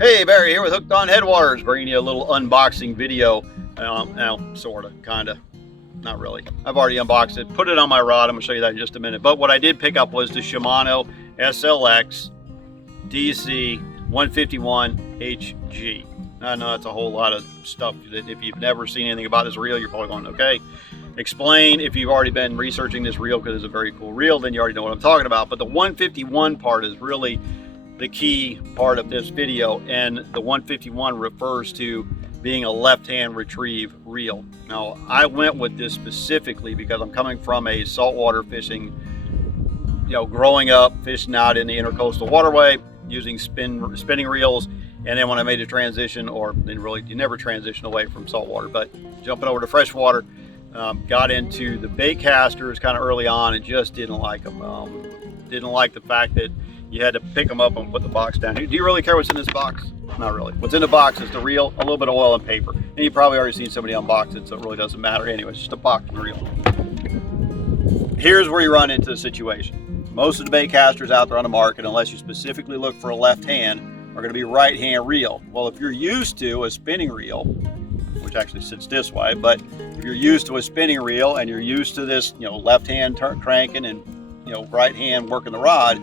Hey, Barry here with Hooked on Headwaters, bringing you a little unboxing video. Now, sort of, kind of, not really. I've already unboxed it, put it on my rod. I'm going to show you that in just a minute. But what I did pick up was the Shimano SLX DC 151 HG. I know that's a whole lot of stuff that if you've never seen anything about this reel, you're probably going, okay, explain. If you've already been researching this reel because it's a very cool reel, then you already know what I'm talking about. But the 151 part is really the key part of this video, and the 151 refers to being a left-hand retrieve reel. Now, I went with this specifically because I'm coming from a saltwater fishing, growing up fishing out in the intercoastal waterway using spinning reels, and then when I made a transition, or then really you never transition away from saltwater, but jumping over to freshwater, got into the baitcasters kind of early on and just didn't like them. Didn't like the fact that you had to pick them up and put the box down. Do you really care what's in this box? Not really. What's in the box is the reel, a little bit of oil and paper. And you've probably already seen somebody unbox it, so it really doesn't matter. Anyway, it's just a box and a reel. Here's where you run into the situation. Most of the bait casters out there on the market, unless you specifically look for a left hand, are going to be right-hand reel. Well, if you're used to a spinning reel, which actually sits this way, but if you're used to a spinning reel and you're used to this, left hand cranking and right hand working the rod,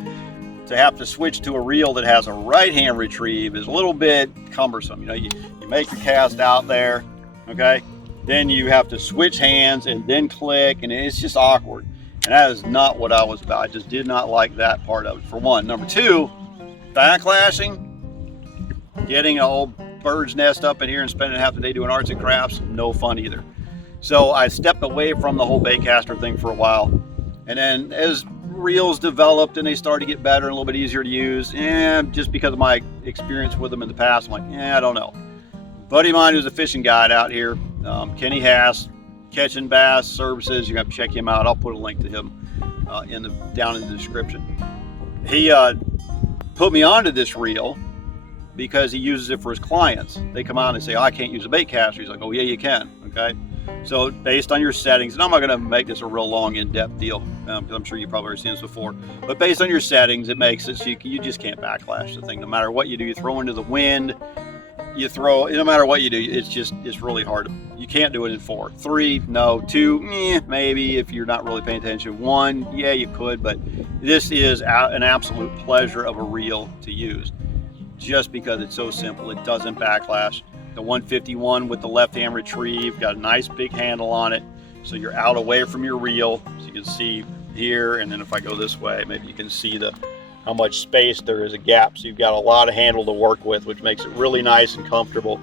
to have to switch to a reel that has a right hand retrieve is a little bit cumbersome. You make your cast out there, okay, then you have to switch hands and then click, and it's just awkward. And that is not what I was about. I just did not like that part of it, for one. Number two, backlashing, getting an old bird's nest up in here and spending half the day doing arts and crafts, no fun either. So I stepped away from the whole baitcaster thing for a while, and then as reels developed and they started to get better and a little bit easier to use, and just because of my experience with them in the past, I'm like, I don't know. A buddy of mine who's a fishing guide out here, Kenny Hass, Catching Bass Services, you have to check him out. I'll put a link to him down in the description. He put me onto this reel because he uses it for his clients. They come out and say, I can't use a bait caster. He's like, oh yeah, you can. Okay, so based on your settings, and I'm not going to make this a real long in-depth deal because I'm sure you've probably already seen this before, but based on your settings, it makes it so you just can't backlash the thing. No matter what you do, you throw into the wind, no matter what you do, it's really hard. You can't do it in 4. 3, no. 2, maybe if you're not really paying attention. 1, yeah, you could, but this is an absolute pleasure of a reel to use just because it's so simple. It doesn't backlash. The 151 with the left-hand retrieve, got a nice big handle on it, so you're out away from your reel. So you can see here, and then if I go this way, maybe you can see how much space there is, a gap. So you've got a lot of handle to work with, which makes it really nice and comfortable.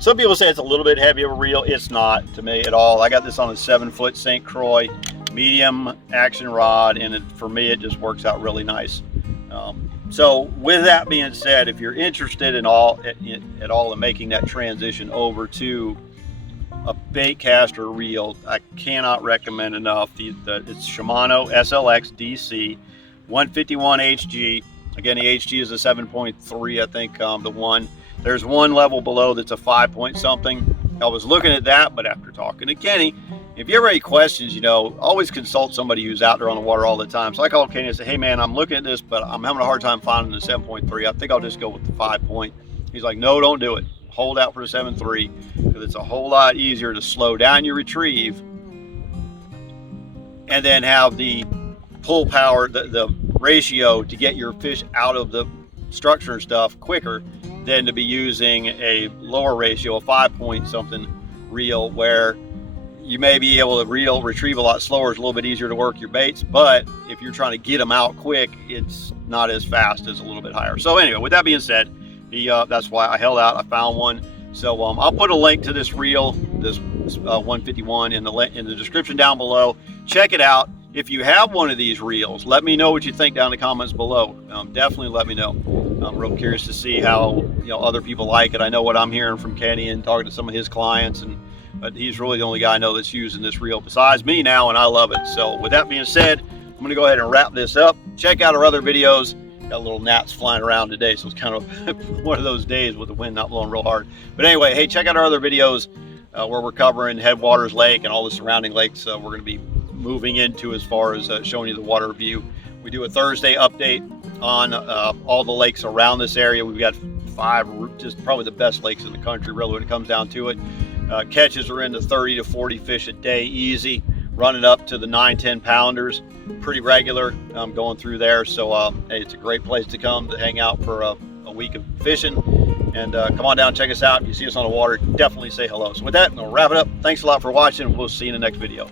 Some people say it's a little bit heavy of a reel. It's not to me at all. I got this on a 7-foot St. Croix medium action rod, and for me, it just works out really nice. So with that being said, if you're interested at all in making that transition over to a baitcaster reel, I cannot recommend enough. It's Shimano SLX DC 151 HG. Again, the HG is a 7.3, I think. There's one level below that's a 5 point something. I was looking at that, but after talking to Kenny, if you ever have any questions, always consult somebody who's out there on the water all the time. So I called Kenny and said, hey man, I'm looking at this, but I'm having a hard time finding the 7.3. I think I'll just go with the 5 point. He's like, no, don't do it. Hold out for the 7.3 because it's a whole lot easier to slow down your retrieve and then have the pull power, the ratio to get your fish out of the structure and stuff quicker than to be using a lower ratio, a 5 point something reel, where you may be able to retrieve a lot slower. It's a little bit easier to work your baits, but if you're trying to get them out quick, it's not as fast as a little bit higher. So anyway, with that being said, that's why I held out. I found one. So I'll put a link to this reel, this 151 in the description down below. Check it out. If you have one of these reels, let me know what you think down in the comments below. Definitely let me know. I'm real curious to see how other people like it. I know what I'm hearing from Kenny and talking to some of his clients, but he's really the only guy I know that's using this reel besides me now, and I love it. So with that being said, I'm going to go ahead and wrap this up. Check out our other videos. Got little gnats flying around today, so it's kind of one of those days with the wind not blowing real hard. But anyway, hey, check out our other videos where we're covering Headwaters Lake and all the surrounding lakes we're going to be moving into as far as showing you the water view. We do a Thursday update on all the lakes around this area. We've got 5, just probably the best lakes in the country, really, when it comes down to it. Catches are in the 30 to 40 fish a day, easy, running up to the 9-10 pounders, pretty regular going through there. So hey, it's a great place to come to hang out for a week of fishing. And come on down, check us out. If you see us on the water, definitely say hello. So with that, we'll wrap it up. Thanks a lot for watching. We'll see you in the next video.